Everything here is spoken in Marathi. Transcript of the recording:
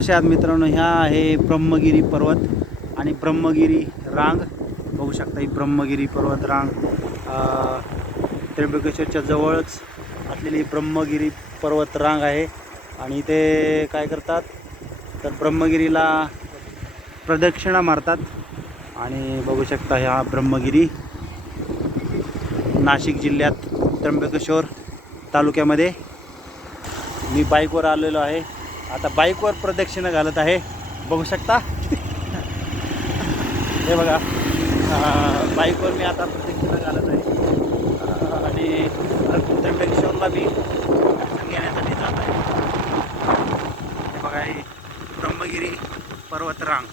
नमस्कार मित्रांनो ह्या आहे ब्रह्मगिरी पर्वत आणि ब्रह्मगिरी रांग. बघू शकता ही ब्रह्मगिरी पर्वत रांग. त्र्यंबकेश्वरच्या जवळच असलेली ब्रह्मगिरी पर्वत रांग आहे. आणि ते काय करतात? तर ब्रह्मगिरीला प्रदक्षिणा मारतात. आणि बघू शकता ह्या ब्रह्मगिरी नाशिक जिल्ह्यात त्र्यंबकेश्वर तालुक्यामध्ये. मी बाईकवर आलेलो आहे. आता बाईकवर प्रदक्षिणा घालत आहे. बघू शकता. हे बघा. बाईकवर मी आता प्रदक्षिणा घालत आहे. आणि त्र्यंबकेश्वरला मी दर्शन घेण्यासाठी जात आहे. हे बघा ब्रह्मगिरी पर्वतरांग.